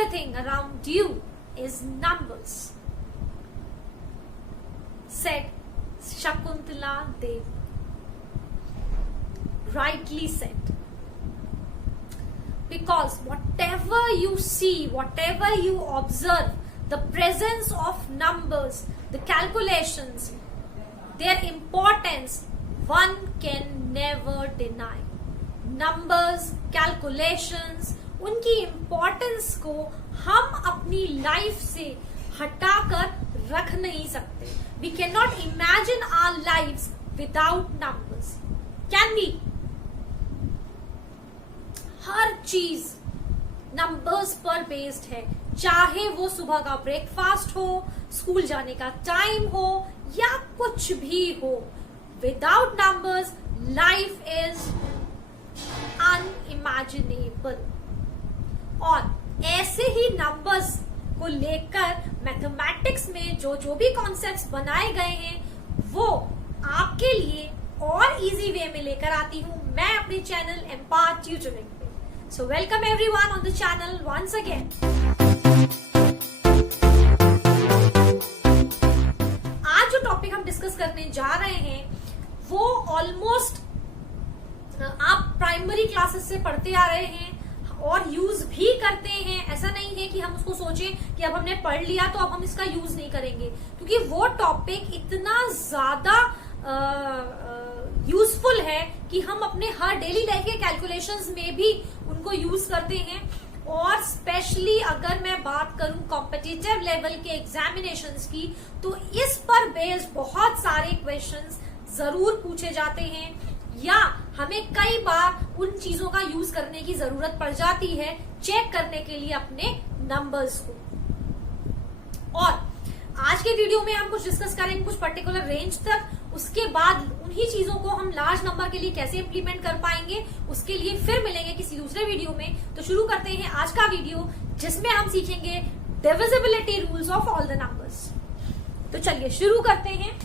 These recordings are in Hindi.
everything around you is numbers, said Shakuntala Devi. Rightly said. Because whatever you see, whatever you observe, the presence of numbers, the calculations, their importance, one can never deny. Numbers, calculations, उनकी इम्पोर्टेंस को हम अपनी लाइफ से हटाकर रख नहीं सकते. We cannot imagine our lives without numbers. Can we? हर चीज नंबर्स पर बेस्ड है, चाहे वो सुबह का ब्रेकफास्ट हो, स्कूल जाने का टाइम हो या कुछ भी हो. Without numbers life is unimaginable. और ऐसे ही नंबर्स को लेकर मैथमेटिक्स में जो भी कॉन्सेप्ट्स बनाए गए हैं वो आपके लिए और इजी वे में लेकर आती हूं मैं अपने चैनल एम्पावर ट्यूटरिंग पे. So welcome everyone on the channel once again. आज जो टॉपिक हम डिस्कस करने जा रहे हैं वो ऑलमोस्ट आप प्राइमरी क्लासेस से पढ़ते आ रहे हैं और यूज भी करते हैं. ऐसा नहीं है कि हम उसको सोचें कि अब हमने पढ़ लिया तो अब हम इसका यूज नहीं करेंगे, क्योंकि वो टॉपिक इतना ज्यादा यूजफुल है कि हम अपने हर डेली लाइफ के कैलकुलेशंस में भी उनको यूज करते हैं. और स्पेशली अगर मैं बात करूं कॉम्पिटिटिव लेवल के एग्जामिनेशंस की, तो इस पर बेस्ड बहुत सारे क्वेश्चंस जरूर पूछे जाते हैं या हमें कई बार उन चीजों का यूज करने की जरूरत पड़ जाती है चेक करने के लिए अपने नंबर्स को. और आज के वीडियो में हम कुछ डिस्कस करेंगे कुछ पर्टिकुलर रेंज तक. उसके बाद उन्हीं चीजों को हम लार्ज नंबर के लिए कैसे इंप्लीमेंट कर पाएंगे उसके लिए फिर मिलेंगे किसी दूसरे वीडियो में. तो शुरू करते हैं आज का वीडियो, जिसमें हम सीखेंगे divisibility rules of all the numbers. तो चलिए शुरू करते हैं.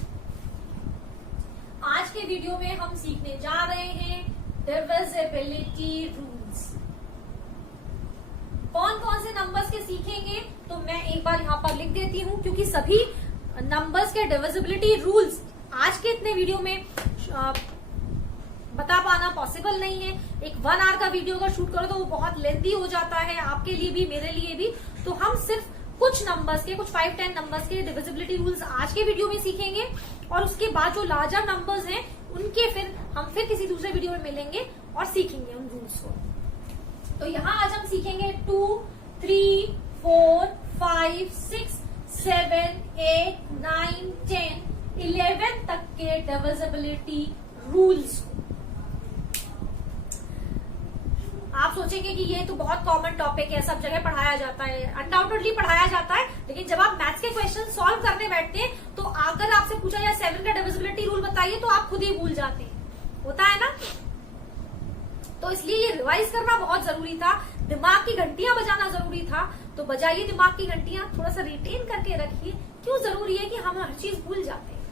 आज के वीडियो में हम सीखने जा रहे हैं डिविजिबिलिटी रूल्स. कौन कौन से नंबर्स के सीखेंगे तो मैं एक बार यहाँ पर लिख देती हूँ, क्योंकि सभी नंबर्स के डिविजिबिलिटी रूल्स आज के इतने वीडियो में बता पाना पॉसिबल नहीं है. एक 1 आवर का वीडियो अगर शूट करो तो वो बहुत लेंथी हो जाता है, आपके लिए भी मेरे लिए भी. तो हम सिर्फ कुछ नंबर्स के, कुछ 5-10 नंबर्स के डिविजिबिलिटी रूल्स आज के वीडियो में सीखेंगे. और उसके बाद जो लार्जर नंबर्स हैं उनके हम फिर किसी दूसरे वीडियो में मिलेंगे और सीखेंगे उन रूल्स को. तो यहाँ आज हम सीखेंगे 2, 3, 4, 5, 6, 7, 8, 9, 10, 11 तक के डिविजिबिलिटी रूल्स. आप सोचेंगे कि ये तो बहुत कॉमन टॉपिक है, सब जगह पढ़ाया जाता है. अनडाउटेडली पढ़ाया जाता है, लेकिन जब आप मैथ्स के क्वेश्चन सॉल्व करने बैठते हैं तो अगर आपसे पूछा जाए 7 का डिविजिबिलिटी रूल बताइए तो आप खुद ही भूल जाते हैं. होता है ना. तो इसलिए ये रिवाइज करना बहुत जरूरी था, दिमाग की घंटियां बजाना जरूरी था. तो बजाइए दिमाग की घंटियां, थोड़ा सा रिटेन करके रखिए. क्यों जरूरी है कि हम हर चीज भूल जाते हैं,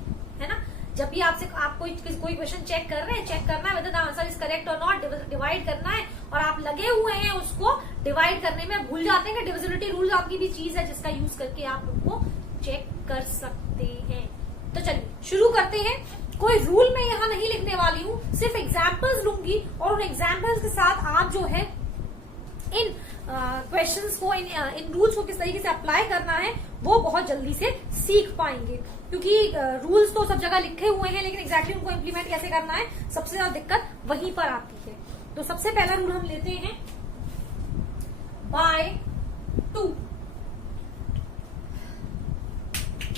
है ना. जब भी आप कोई क्वेश्चन चेक कर रहे हैं, चेक करना है whether the answer is correct और नॉट, डिवाइड करना है और आप लगे हुए हैं उसको डिवाइड करने में, भूल जाते हैं कि डिविजिबिलिटी रूल आपकी भी चीज है जिसका यूज करके आप उनको चेक कर सकते हैं. तो चलिए शुरू करते हैं. कोई रूल मैं यहाँ नहीं लिखने वाली हूँ, सिर्फ एग्जाम्पल्स लूंगी और उन एग्जाम्पल्स के साथ आप जो है इन क्वेश्चंस को, इन रूल्स को किस तरीके से अप्लाई करना है वो बहुत जल्दी से सीख पाएंगे. क्योंकि रूल्स तो सब जगह लिखे हुए हैं, लेकिन एग्जैक्टली उनको इम्प्लीमेंट कैसे करना है सबसे ज्यादा दिक्कत वहीं पर आती है. तो सबसे पहला रूल हम लेते हैं बाय 2.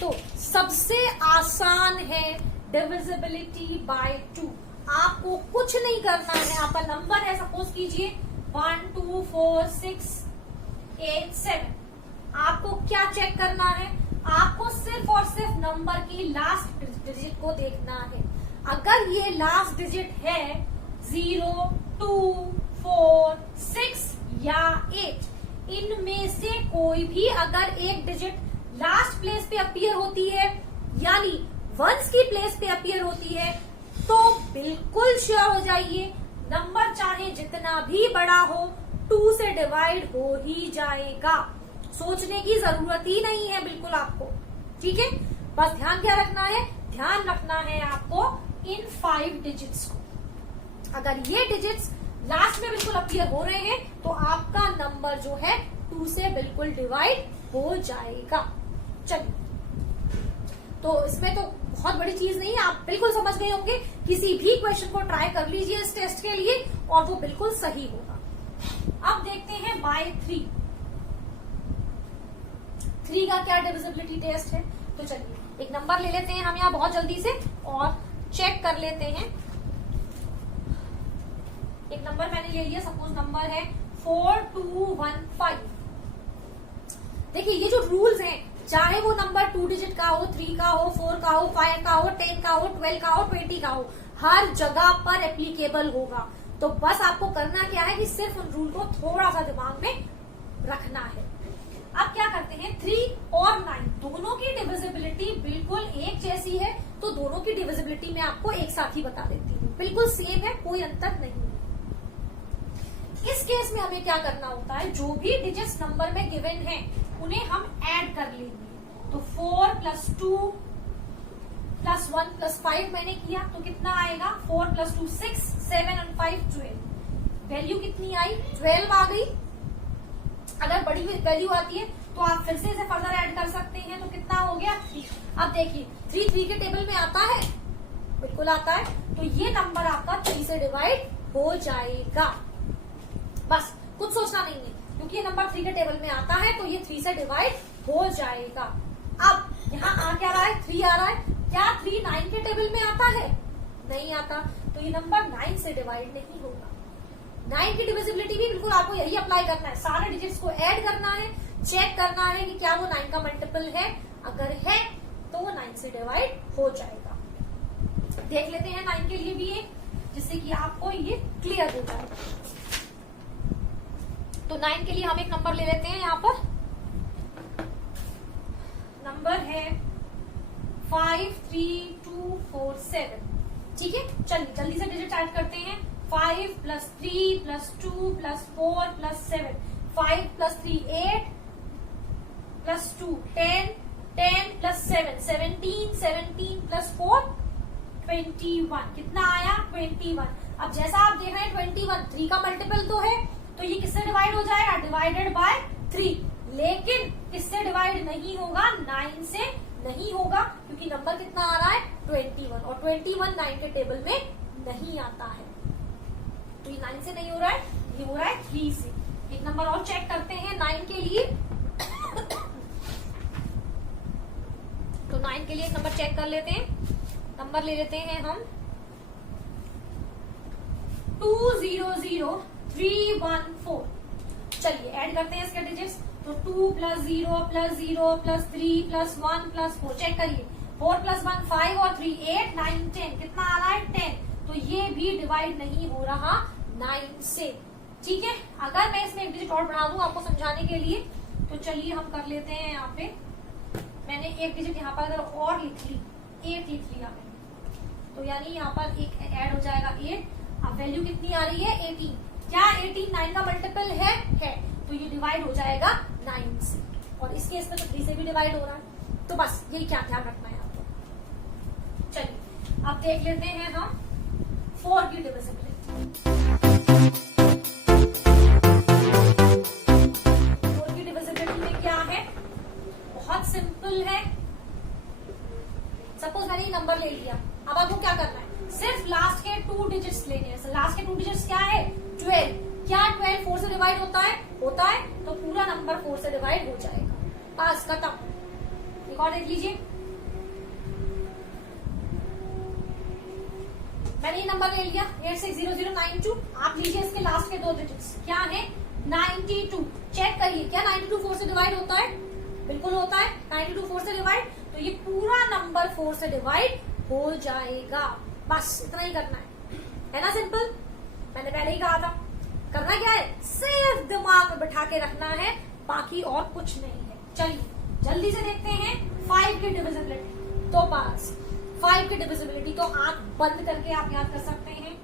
तो सबसे आसान है डिविजिबिलिटी बाय 2. आपको कुछ नहीं करना है. आपका नंबर है, सपोज कीजिए 1, 2, 4, 6, 8, 7. आपको क्या चेक करना है? आपको सिर्फ और सिर्फ नंबर की लास्ट डिजिट को देखना है. अगर ये लास्ट डिजिट है 0, 2, 4, 6 या 8, इनमें से कोई भी अगर एक डिजिट लास्ट प्लेस पे अपीयर होती है, यानी वंस की प्लेस पे अपीयर होती है, तो बिल्कुल श्योर हो जाइए नंबर चाहे जितना भी बड़ा हो 2 से डिवाइड हो ही जाएगा। सोचने की जरूरत ही नहीं है बिल्कुल आपको, ठीक है। बस ध्यान क्या रखना है, ध्यान रखना है आपको इन 5 डिजिट्स को। अगर ये डिजिट्स लास्ट में बिल्कुल अपीयर हो रहे हैं तो आपका नंबर जो है 2 से बिल्कुल डिवाइड हो जाएगा। चलिए, तो इसमें तो बहुत बड़ी चीज नहीं है, आप बिल्कुल समझ गए होंगे। किसी भी क्वेश्चन को ट्राई कर लीजिए इस टेस्ट के लिए और वो बिल्कुल सही होगा। अब देखते हैं बाय 3 का क्या डिविजिबिलिटी टेस्ट है। तो चलिए एक नंबर ले लेते हैं हम यहाँ बहुत जल्दी से और चेक कर लेते हैं। एक नंबर मैंने ले लिया, सपोज नंबर है 4215। देखिए ये जो रूल्स हैं, चाहे वो नंबर 2 डिजिट का हो, 3 का हो, 4 का हो, 5 का हो, 10 का हो, 12 का हो, 20 का हो, हर जगह पर एप्लीकेबल होगा। तो बस आपको करना क्या है कि सिर्फ उन रूल को थोड़ा सा दिमाग में रखना है। अब क्या करते हैं, 3 और 9 दोनों की डिविजिबिलिटी बिल्कुल एक जैसी है, तो दोनों की डिविजिबिलिटी मैं आपको एक साथ ही बता देती हूँ। बिल्कुल सेम है, कोई अंतर नहीं है। इस केस में हमें क्या करना होता है, जो भी डिजिट्स नंबर में गिवन है उन्हें हम ऐड कर लेंगे। तो 4 + 2 + 1 + 5 मैंने किया तो कितना आएगा, 4 + 2 6, 7 और 5 12। वैल्यू कितनी आई, 12 आ गई। अगर बड़ी वैल्यू आती है तो आप फिर से इसे फर्दर ऐड कर सकते हैं, तो कितना हो गया 3। अब देखिए 3 के टेबल में आता है, बिल्कुल आता है, तो ये नंबर आपका 3 से डिवाइड हो जाएगा। बस कुछ सोचना नहीं है, क्योंकि ये नंबर 3 के टेबल में आता है तो ये 3 से डिवाइड हो जाएगा। अब यहाँ आ क्या रहा है, 3 आ रहा है। क्या 3 9 के टेबल में आता है, नहीं आता, तो ये नंबर 9 से डिवाइड नहीं होगा। 9 की डिविजिबिलिटी भी बिल्कुल आपको यही अप्लाई करना है, सारे डिजिट्स को ऐड करना है, चेक करना है कि क्या वो 9 का मल्टीपल है। अगर है तो वो 9 से डिवाइड हो जाएगा। देख लेते हैं 9 के लिए भी एक, जिससे कि आपको ये क्लियर हो जाए। तो 9 के लिए हम एक नंबर ले लेते हैं, यहाँ पर नंबर है 53247। ठीक है, चलिए जल्दी से डिजिट ऐड करते हैं। 5 + 3 + 2 + 4 + 7, 5 + 3 8 + 2 10, 10 + 7 17, 17 + 4 21। कितना आया, 21। अब जैसा आप देख रहे हैं 21 3 का मल्टीपल तो है, तो ये किससे डिवाइड हो जाएगा, डिवाइडेड बाय 3। लेकिन किससे डिवाइड नहीं होगा, 9 से नहीं होगा, क्योंकि नंबर कितना आ रहा है 21, और 21 9 के टेबल में नहीं आता है। तो ये 9 से नहीं हो रहा है, ये हो रहा है 3 से। एक नंबर और चेक करते हैं 9 के लिए। तो 9 के लिए एक नंबर चेक कर लेते हैं। नंबर ले लेते हैं हम 200314। चलिए ऐड करते हैं इसके डिजिट्स। तो 2 + 0 + 0 + 3 + 1 + 4। चेक करिए, 4 + 1 5 और 3 8 9 10। कितना आ रहा है 10। तो ये भी डिवाइड नहीं हो रहा 9 से। ठीक है, अगर मैं इसमें एक डिजिट और बढ़ा दूं आपको समझाने के लिए, तो चलिए हम कर लेते हैं। यहाँ पे मैंने एक डिजिट यहाँ पर अगर और लिख ली, 8 लिख लिया मैंने, तो यानी यहाँ पर एक ऐड हो जाएगा 8। अब वैल्यू कितनी आ रही है 18। क्या 18 9 का मल्टीपल है, तो ये डिवाइड हो जाएगा 9 से, और इस केस में तो 3 से भी डिवाइड हो रहा है। तो बस यही क्या ध्यान रखना है आपको। चलिए अब देख लेते हैं हम 4 की डिविजिबिलिटी। 4 की डिविजिबिलिटी में क्या है, बहुत सिंपल है। सपोज मैंने ये नंबर ले लिया, अब आपको क्या करना है, सिर्फ लास्ट के 2 डिजिट्स लेने हैं। लास्ट के 2 डिजिट्स क्या है 12। क्या 12 4 से डिवाइड होता है, तो पूरा नंबर 4 से डिवाइड हो जाएगा। बस खत्म। एक और देख लीजिए, मैंने ये नंबर ले लिया 860092। आप लीजिए इसके लास्ट के 2 डिजिट्स क्या है 92। चेक करिए, क्या 92 4 से डिवाइड होता है, बिल्कुल होता है। 92 4 से डिवाइड, तो ये पूरा नंबर 4 से डिवाइड हो जाएगा। बस इतना ही करना है ना, सिंपल। मैंने पहले ही कहा था, करना क्या है, सिर्फ दिमाग में बिठा के रखना है, बाकी और कुछ नहीं है। चलिए जल्दी से देखते हैं 5 की डिविजिबिलिटी। तो पास 5 की डिविजिबिलिटी तो आंख बंद करके आप याद कर सकते हैं।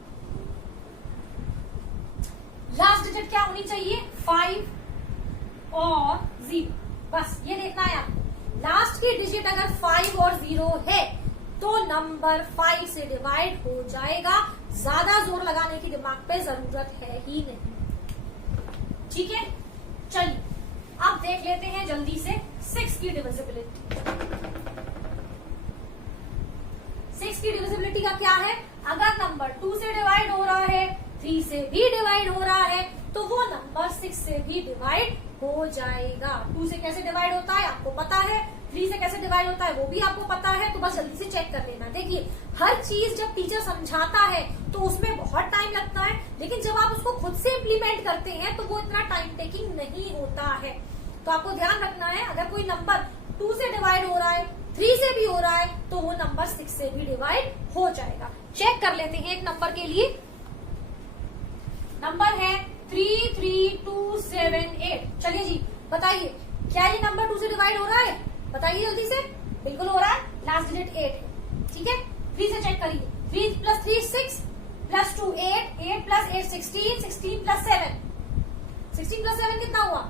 लास्ट डिजिट क्या होनी चाहिए, 5 और 0, बस ये देखना है आपको। लास्ट की डिजिट अगर 5 और 0 है तो नंबर 5 से डिवाइड हो जाएगा, ज्यादा जोर लगाने की दिमाग पे जरूरत है ही नहीं, ठीक है। चलिए अब देख लेते हैं जल्दी से 6 की डिविजिबिलिटी। 6 की डिविजिबिलिटी का क्या है, अगर नंबर 2 से डिवाइड हो रहा है, 3 से भी डिवाइड हो रहा है, तो वो नंबर 6 से भी डिवाइड हो जाएगा। 2 से कैसे डिवाइड होता है आपको पता है, 3 से कैसे डिवाइड होता है वो भी आपको पता है, तो बस जल्दी से चेक कर लेना। देखिए हर चीज जब टीचर समझाता है तो उसमें बहुत टाइम लगता है, लेकिन जब आप उसको खुद से इम्प्लीमेंट करते हैं तो वो इतना टाइम टेकिंग नहीं होता है। तो आपको ध्यान रखना है, अगर कोई नंबर 2 से डिवाइड हो रहा है, 3 से भी हो रहा है, तो वो नंबर 6 से भी डिवाइड हो जाएगा। चेक कर लेते हैं एक नंबर के लिए। नंबर है 33278। चलिए जी बताइए, क्या ये नंबर 2 से डिवाइड हो रहा है, बताइए जल्दी से। बिल्कुल हो रहा है, लास्ट डिजिट 8 है, ठीक है। 3 से चेक करिए, 3 + 3 6 + 2 8, 8 + 8 16, 16 + 7, 16 + 7 कितना हुआ,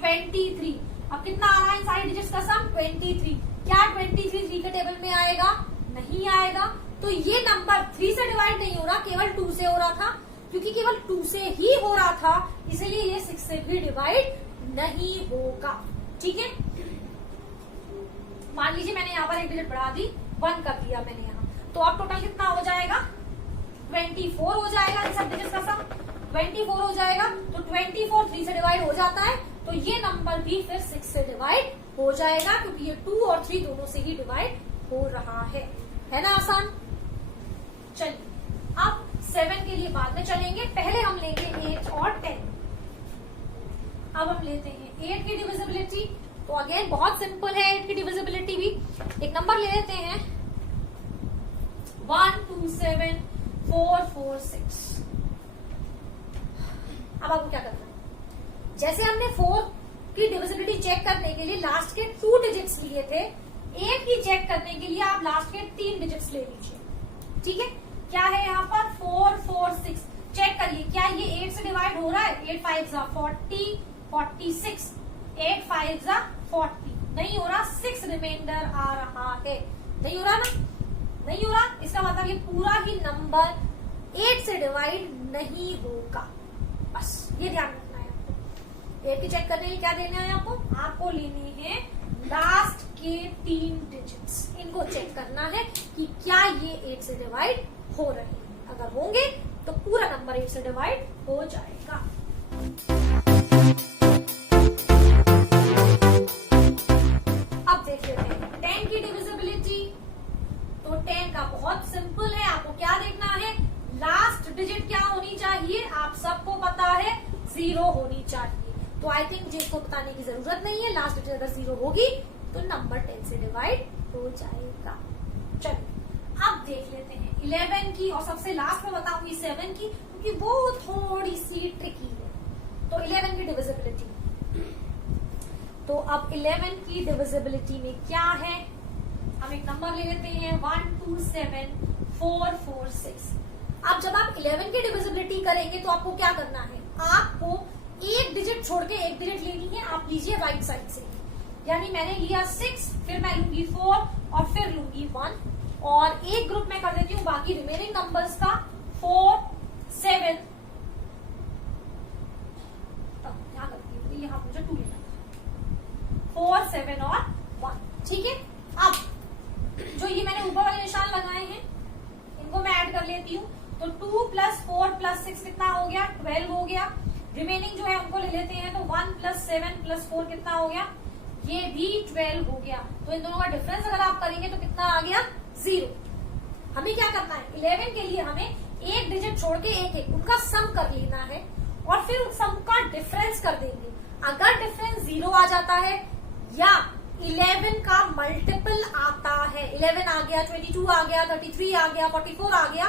23। अब कितना आ रहा है इन सारी डिजिट्स का सम, 23। क्या 23 3 के टेबल में आएगा, नहीं आएगा। तो ये नंबर 3 से डिवाइड नहीं हो रहा, केवल 2 से हो रहा था, क्योंकि केवल 2 से ही हो रहा था इसलिए ये 6 से भी डिवाइड नहीं होगा, ठीक है। मान लीजिए मैंने यहाँ पर एक डिजिट बढ़ा दी, 1 कर दिया मैंने यहाँ, तो अब टोटल कितना हो जाएगा, 24 हो जाएगा। इन सब डिजिट्स का सम 24 हो जाएगा। तो 24 3 से डिवाइड हो जाता है, तो ये नंबर भी फिर 6 से डिवाइड हो जाएगा, क्योंकि ये 2 और 3 दोनों से ही डिवाइड हो रहा है ना आसान। चलिए अब 7 के लिए बाद में चलेंगे, पहले हम लेंगे 8 और 10। अब हम लेते हैं 8 की डिविजिबिलिटी। तो अगेन बहुत सिंपल है 8 की डिविजिबिलिटी भी। एक नंबर ले लेते हैं 1 2 7 4 4 6। अब आपको क्या करना है, जैसे हमने 4 की डिविजिबिलिटी चेक करने के लिए लास्ट के 2 डिजिट्स लिए थे, 8 की चेक करने के लिए आप लास्ट के 3 डिजिट्स ले लीजिए, ठीक है। क्या है यहाँ पर 4 4 6, चेक करिए क्या ये 8 से डिवाइड हो रहा है, 8 5 40 46, 8 5 40, नहीं हो रहा, 6 रिमाइंडर आ रहा है, नहीं हो रहा ना, नहीं हो रहा। इसका मतलब ये पूरा ही नंबर 8 से डिवाइड नहीं होगा, बस ये ध्यान रखना है आपको। 8 की चेक करने के लिए क्या देना है आपको लेनी है लास्ट के 3 डिजिट्स, इनको चेक करना है कि क्या ये 8 से डिवाइड हो रहे हैं। अगर होंगे तो पूरा नंबर 8 से डिवाइड हो जाएगा। अब देख लेते हैं 10 की डिविजिबिलिटी। तो 10 का बहुत सिंपल है, आपको क्या देखना है, लास्ट डिजिट क्या होनी चाहिए, आप सबको पता है 0 होनी चाहिए। तो आई थिंक जिसको बताने की जरूरत नहीं है, लास्ट डिजिट अगर 0 होगी तो नंबर 10 से डिवाइड हो जाएगा। चलिए अब देख लेते हैं 11 की, और सबसे लास्ट में बताऊंगी 7 की, क्योंकि वो थोड़ी सी ट्रिकी है। तो 11 की डिविजिबिलिटी, तो अब 11 की डिविजिबिलिटी में क्या है, हम एक नंबर ले लेते हैं 1 2 7 4 4 6। अब जब आप 11 की डिविजिबिलिटी करेंगे तो आपको क्या करना है, आपको एक डिजिट छोड़ के एक डिजिट लेनी है। आप लीजिए राइट साइड से, यानी मैंने लिया 6, फिर मैं लूंगी 4 और फिर लूंगी 1, और एक ग्रुप में कर देती हूँ बाकी रिमेनिंग नंबर्स का 4 7, यहाँ करती हूँ, यहाँ मुझे 2 लेना, 4 7 और 1, ठीक है। अब जो ये मैंने ऊपर वाले निशान लगाए हैं इनको मैं ऐड कर लेती हूँ। तो 2 + 4 + 6 कितना हो गया, 12 हो गया। रिमेनिंग जो है उनको ले लेते हैं, तो 1 + 7 + 4 कितना हो गया, ये भी 12 हो गया। तो इन दोनों का डिफरेंस अगर आप करेंगे तो कितना आ गया, 0। हमें क्या करना है, 11 के लिए हमें एक डिजिट छोड़ के एक एक उनका सम कर लेना है, और फिर उस सम का डिफरेंस कर देंगे। अगर डिफरेंस 0 आ जाता है या 11 का मल्टीपल आता है, 11 आ गया, 22 आ गया, 33 आ गया, 44 आ गया,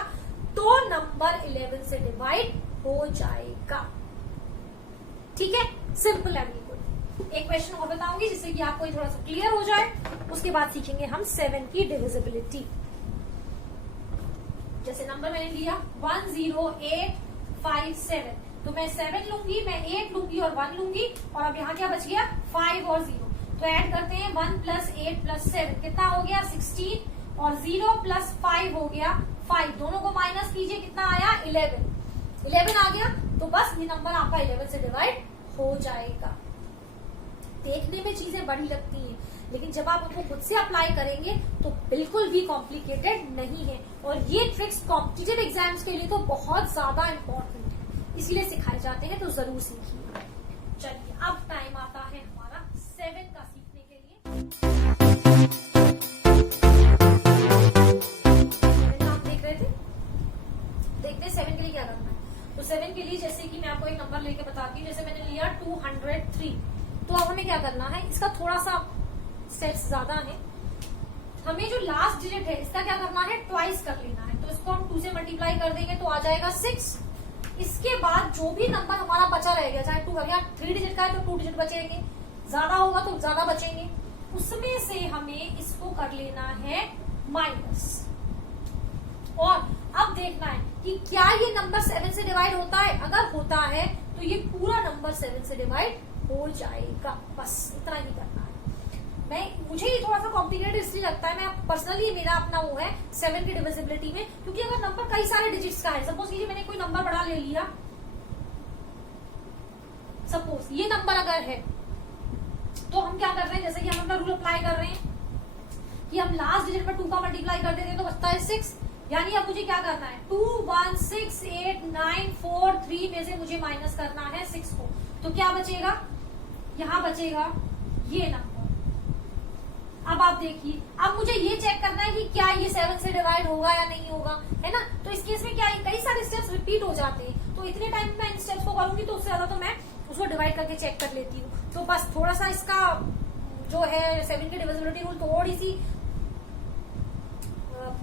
तो नंबर 11 से डिवाइड हो जाएगा, ठीक है। सिंपल है बिल्कुल। एक क्वेश्चन और बताऊंगी जिससे कि आपको थोड़ा सा क्लियर हो जाए, उसके बाद सीखेंगे हम 7 की डिविजिबिलिटी। जैसे नंबर मैंने लिया 1 0 8 5 7, तो मैं 7 लूंगी, मैं 8 लूंगी और 1 लूंगी, और अब यहाँ क्या बच गया 5 और 0। तो ऐड करते हैं 1 + 8 + 7 कितना हो गया 16, और 0 + 5 हो गया 5, दोनों को माइनस कीजिए कितना आया 11 आ गया। तो बस ये नंबर आपका 11 से डिवाइड हो जाएगा। देखने में चीजें बड़ी लगती हैं, लेकिन जब आप उनको खुद से अप्लाई करेंगे तो बिल्कुल भी कॉम्प्लिकेटेड नहीं है, और ये ट्रिक्स कॉम्पिटिटिव एग्जाम्स के लिए तो बहुत ज्यादा इम्पोर्टेंट है, इसीलिए सिखाए जाते हैं, तो जरूर सीखिए। चलिए अब टाइम आता है हमारा 7 का सीखने के लिए। आप देख रहे थे, देखते हैं 7 के लिए क्या करना है। तो 7 के लिए जैसे कि मैं आपको एक नंबर लेके बताती हूँ, जैसे मैंने लिया 203, तो अब हमें क्या करना है, इसका थोड़ा सा स्टेप्स ज्यादा है। हमें जो लास्ट डिजिट है इसका क्या करना है, ट्वाइस कर लेना है। तो इसको हम 2 से मल्टीप्लाई कर देंगे तो आ जाएगा 6। इसके बाद जो भी नंबर हमारा बचा रहेगा, चाहे 2 या 3 डिजिट का है तो 2 डिजिट बचेंगे, ज्यादा होगा तो ज्यादा बचेंगे, उसमें से हमें इसको कर लेना है माइनस। और अब देखना है कि क्या ये नंबर 7 से डिवाइड होता है, अगर होता है तो ये पूरा नंबर 7 से डिवाइड हो जाएगा। बस इतना ही करना है। मुझे ये थोड़ा सा कॉम्प्लिकेटेड इसलिए लगता है, मैं पर्सनली मेरा अपना वो है 7 की डिविजिबिलिटी में, क्योंकि अगर नंबर कई सारे डिजिट्स का है, सपोज कीजिए मैंने कोई नंबर बड़ा ले लिया, सपोज ये नंबर अगर है, तो हम क्या कर रहे हैं, जैसे कि हम अपना रूल अप्लाई कर रहे हैं कि हम लास्ट डिजिट पर 2 का मल्टीप्लाई कर देते हैं तो बचता है 6, यानी अब मुझे क्या करना है 2 1 6 8 9 4 3 में से मुझे माइनस करना है 6 को, तो क्या बचेगा, यहाँ बचेगा ये नंबर। अब आप देखिए, अब मुझे ये चेक करना है कि क्या ये 7 से डिवाइड होगा या नहीं होगा, है ना। तो इस केस में क्या है, कई सारे स्टेप्स रिपीट हो जाते हैं, तो इतने टाइम में इन स्टेप्स को करूंगी तो उससे ज्यादा तो मैं उसको डिवाइड करके चेक कर लेती हूँ। तो बस थोड़ा सा इसका जो है 7 की डिविजिबिलिटी रूल थोड़ी सी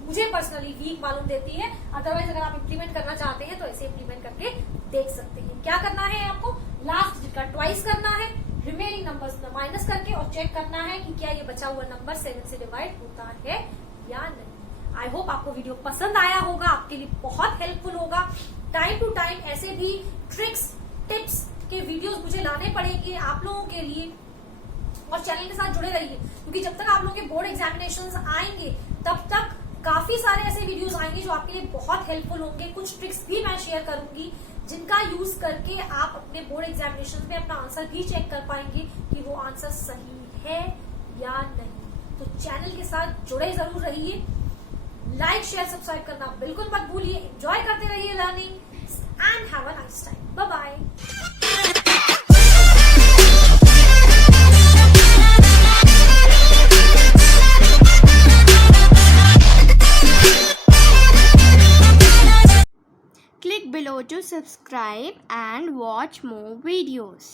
मुझे पर्सनली वीक मालूम देती है, अदरवाइज अगर आप इम्प्लीमेंट करना चाहते हैं तो ऐसे इम्प्लीमेंट करके देख सकते हैं। क्या करना है आपको, लास्ट डिजिट का ट्वाइस करना है, रिमेनिंग नंबर्स में माइनस करके, और चेक करना है कि क्या ये बचा हुआ नंबर 7 से डिवाइड होता है या नहीं। आई होप आपको वीडियो पसंद आया होगा, आपके लिए बहुत हेल्पफुल होगा। टाइम टू टाइम ऐसे भी ट्रिक्स टिप्स के वीडियोस मुझे लाने पड़ेंगे आप लोगों के लिए, और चैनल के साथ जुड़े रहिए, क्योंकि जब तक आप लोगों के बोर्ड एग्जामिनेशंस आएंगे तब तक काफी सारे ऐसे वीडियोस आएंगे जो आपके लिए बहुत हेल्पफुल होंगे। कुछ ट्रिक्स भी मैं शेयर करूंगी जिनका यूज करके आप अपने बोर्ड एग्जामिनेशन में अपना आंसर भी चेक कर पाएंगे कि वो आंसर सही है या नहीं। तो चैनल के साथ जुड़े जरूर रहिए, लाइक शेयर सब्सक्राइब करना बिल्कुल मत भूलिए। एंजॉय करते रहिए learning and have a nice time. Bye bye. Click below to subscribe and watch more videos.